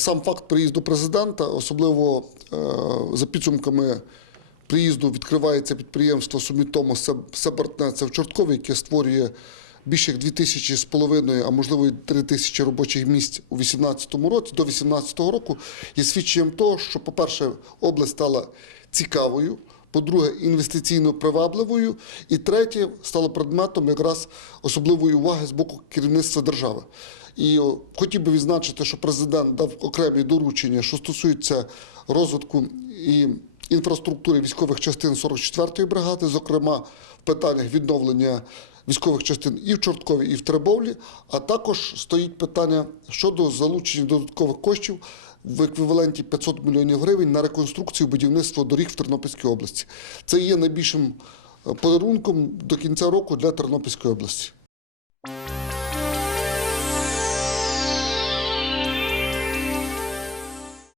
Сам факт приїзду президента, особливо е, за підсумками приїзду, відкривається підприємство Сумітомо себертне, це в Чорткові, яке створює більше як 2 тисячі з половиною, а можливо і 3 тисячі робочих місць у 2018 році, до 2018 року, є свідченням того, що, по-перше, область стала цікавою, по-друге, інвестиційно привабливою, і третє, стало предметом якраз особливої уваги з боку керівництва держави. І хотів би відзначити, що президент дав окремі доручення, що стосується розвитку і інфраструктури військових частин 44-ї бригади, зокрема в питаннях відновлення військових частин і в Чорткові, і в Требовлі. А також стоїть питання щодо залучення додаткових коштів в еквіваленті 500 мільйонів гривень на реконструкцію будівництва доріг в Тернопільській області. Це є найбільшим е, подарунком до кінця року для Тернопільської області.